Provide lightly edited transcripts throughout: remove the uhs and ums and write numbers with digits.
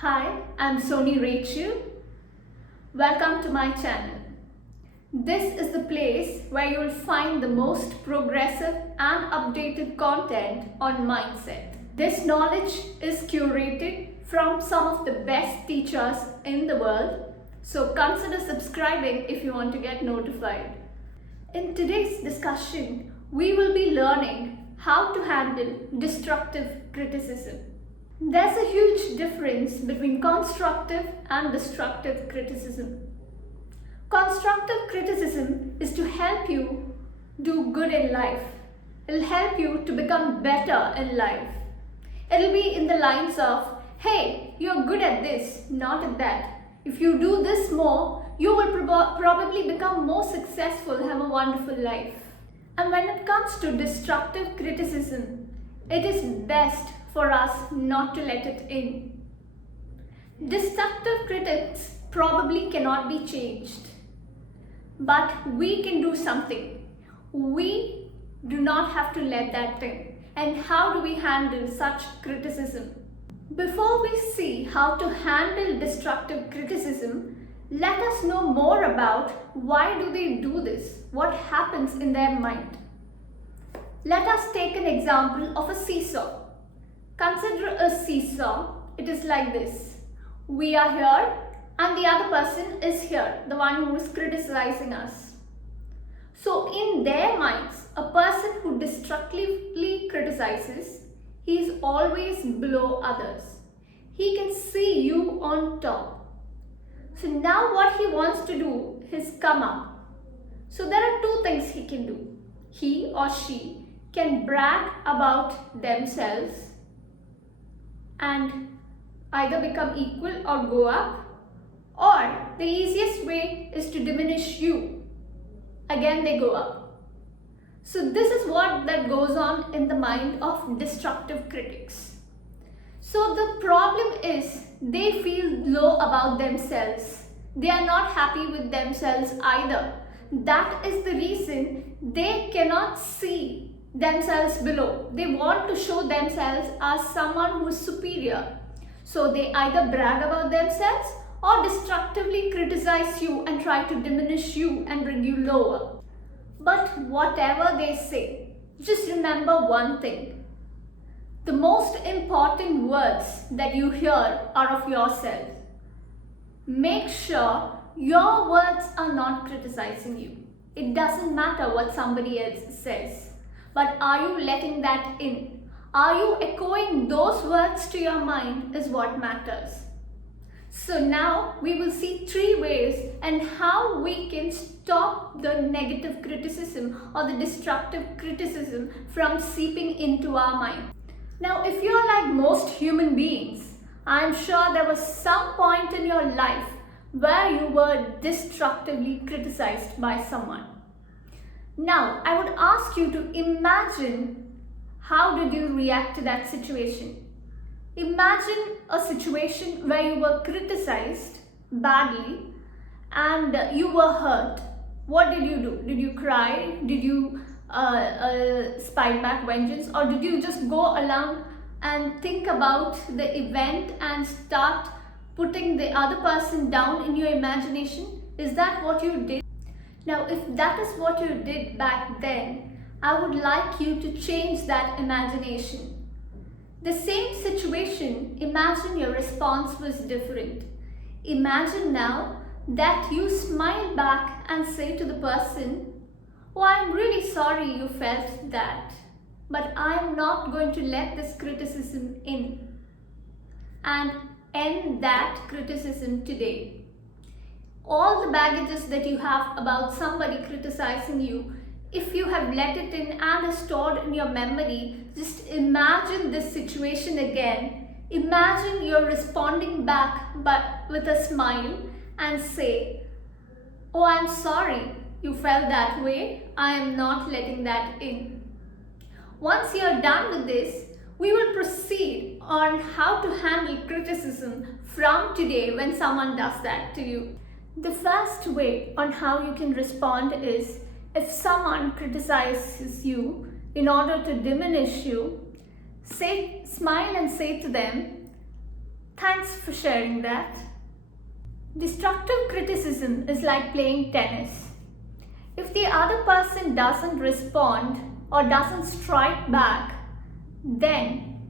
Hi, I'm Soni Rachel. Welcome to my channel. This is the place where you'll find the most progressive and updated content on mindset. This knowledge is curated from some of the best teachers in the world, so consider subscribing if you want to get notified. In today's discussion, we will be learning how to handle destructive criticism. There's a huge difference between constructive and destructive criticism. Constructive criticism is to help you do good in life. It'll help you to become better in life. It'll be in the lines of, hey, you're good at this, not at that. If you do this more, you will probably become more successful, have a wonderful life. And when it comes to destructive criticism, it is best for us not to let it in. Destructive critics probably cannot be changed, but we can do something. We do not have to let that in. And how do we handle such criticism? Before we see how to handle destructive criticism, let us know more about why do they do this, what happens in their mind. Let us take an example of a seesaw. Consider a seesaw. It is like this. We are here and the other person is here, the one who is criticizing us. So in their minds, a person who destructively criticizes, he is always below others. He can see you on top. So now what he wants to do is come up. So there are two things he can do. He or she can brag about themselves and either become equal or go up, or the easiest way is to diminish you. Again they go up. So this is what that goes on in the mind of destructive critics. So the problem is they feel low about themselves. They are not happy with themselves either. That is the reason they cannot see themselves below. They want to show themselves as someone who is superior. So they either brag about themselves or destructively criticize you and try to diminish you and bring you lower. But whatever they say, just remember one thing. The most important words that you hear are of yourself. Make sure your words are not criticizing you. It doesn't matter what somebody else says. But are you letting that in? Are you echoing those words to your mind is what matters. So now we will see 3 ways and how we can stop the negative criticism or the destructive criticism from seeping into our mind. Now if you're like most human beings, I'm sure there was some point in your life where you were destructively criticized by someone. Now, I would ask you to imagine how did you react to that situation. Imagine a situation where you were criticized badly and you were hurt. What did you do? Did you cry? Did you spite back vengeance? Or did you just go along and think about the event and start putting the other person down in your imagination? Is that what you did? Now, if that is what you did back then, I would like you to change that imagination. The same situation, imagine your response was different. Imagine now that you smile back and say to the person, "Oh, I'm really sorry you felt that, but I'm not going to let this criticism in," and end that criticism today. All the baggages that you have about somebody criticizing you, if you have let it in and is stored in your memory, just imagine this situation again. Imagine you're responding back but with a smile and say, "Oh, I'm sorry you felt that way. I am not letting that in." Once you're done with this, we will proceed on how to handle criticism from today when someone does that to you. The first way on how you can respond is, if someone criticizes you in order to diminish you, smile and say to them, Thanks for sharing that. Destructive criticism is like playing tennis. If the other person doesn't respond or doesn't strike back, then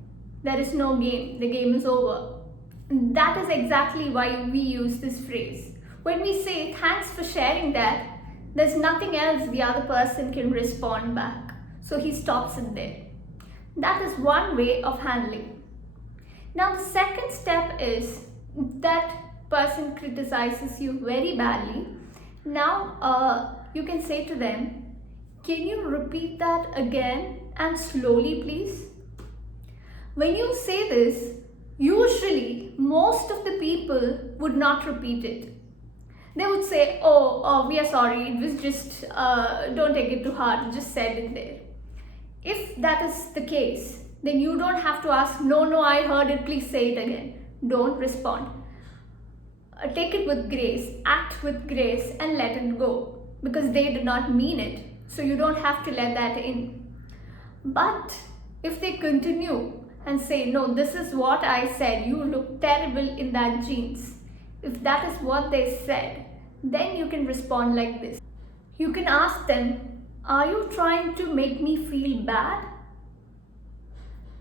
there is no game. The game is over. And that is exactly why we use this phrase. When we say thanks for sharing that, there's nothing else the other person can respond back. So he stops it there. That is one way of handling. Now the second step is that person criticizes you very badly. Now you can say to them, can you repeat that again and slowly please? When you say this, usually most of the people would not repeat it. They would say, oh, we are sorry, it was just, don't take it too hard, just said it there. If that is the case, then you don't have to ask, no, I heard it, please say it again. Don't respond. Take it with grace, act with grace and let it go, because they did not mean it. So you don't have to let that in. But if they continue and say, no, this is what I said, you look terrible in that jeans. If that is what they said, then you can respond like this. You can ask them, are you trying to make me feel bad?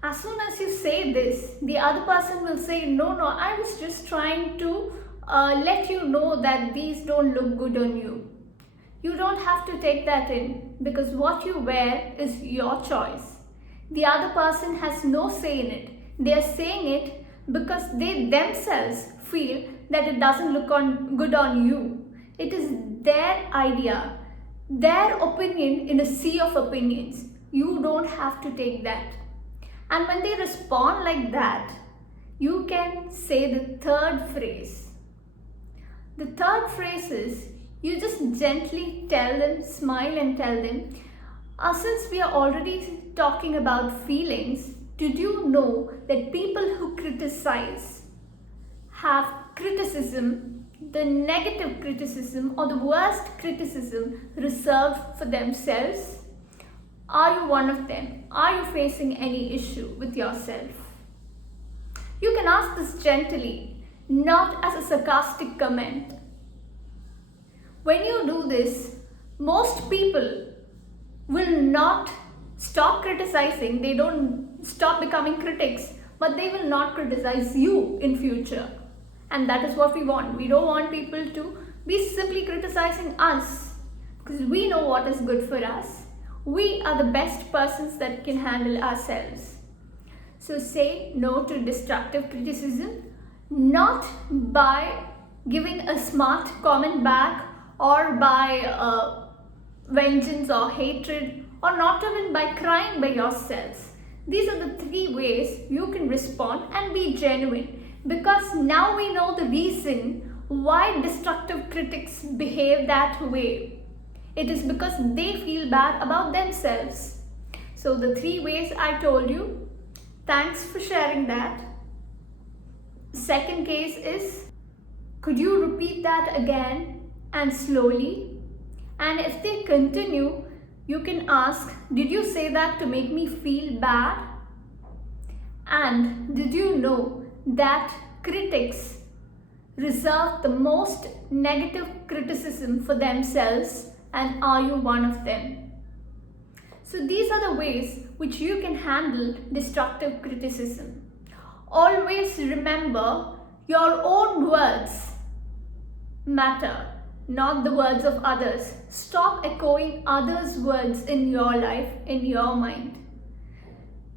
As soon as you say this, the other person will say, no, I was just trying to let you know that these don't look good on you. You don't have to take that in, because what you wear is your choice. The other person has no say in it. They are saying it because they themselves feel that it doesn't look good on you. It is their idea, their opinion in a sea of opinions. You don't have to take that. And when they respond like that, you can say the third phrase. The third phrase is, you just gently tell them, smile and tell them, since we are already talking about feelings, did you know that people who criticize have criticism, the negative criticism or the worst criticism reserved for themselves? Are you one of them? Are you facing any issue with yourself? You can ask this gently, not as a sarcastic comment. When you do this, most people will not stop criticizing. They don't stop becoming critics, but they will not criticize you in future. And that is what we want. We don't want people to be simply criticizing us, because we know what is good for us. We are the best persons that can handle ourselves. So say no to destructive criticism, not by giving a smart comment back or by vengeance or hatred, or not even by crying by yourselves. These are the three ways you can respond and be genuine, because now we know the reason why destructive critics behave that way. It is because they feel bad about themselves. So the three ways I told you. Thanks for sharing that. Second case is, could you repeat that again and slowly? And if they continue, you can ask, did you say that to make me feel bad? And did you know that critics reserve the most negative criticism for themselves, and are you one of them? So these are the ways which you can handle destructive criticism. Always remember, your own words matter, not the words of others. Stop echoing others' words in your life, in your mind.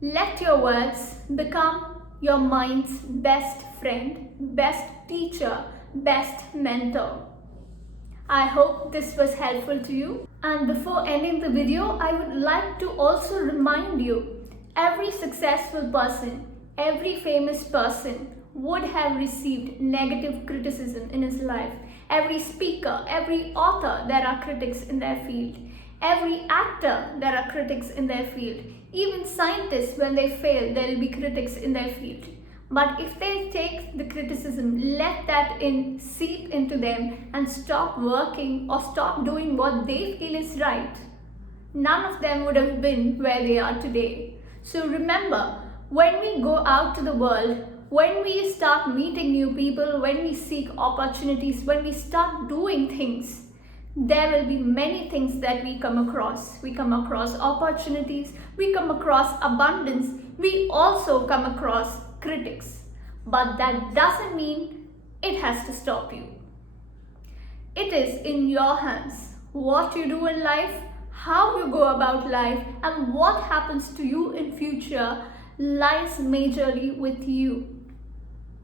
Let your words become your mind's best friend, best teacher, best mentor. I hope this was helpful to you. And before ending the video, I would like to also remind you, every successful person, every famous person would have received negative criticism in his life. Every speaker, every author, there are critics in their field. Every actor, there are critics in their field. Even scientists, when they fail, there will be critics in their field. But if they take the criticism, let that seep into them and stop working or stop doing what they feel is right, none of them would have been where they are today. So remember, when we go out to the world, When we start meeting new people, when we seek opportunities, when we start doing things, there will be many things that we come across. We come across opportunities, we come across abundance, we also come across critics. But that doesn't mean it has to stop you. It is in your hands. What you do in life, how you go about life, and what happens to you in future lies majorly with you.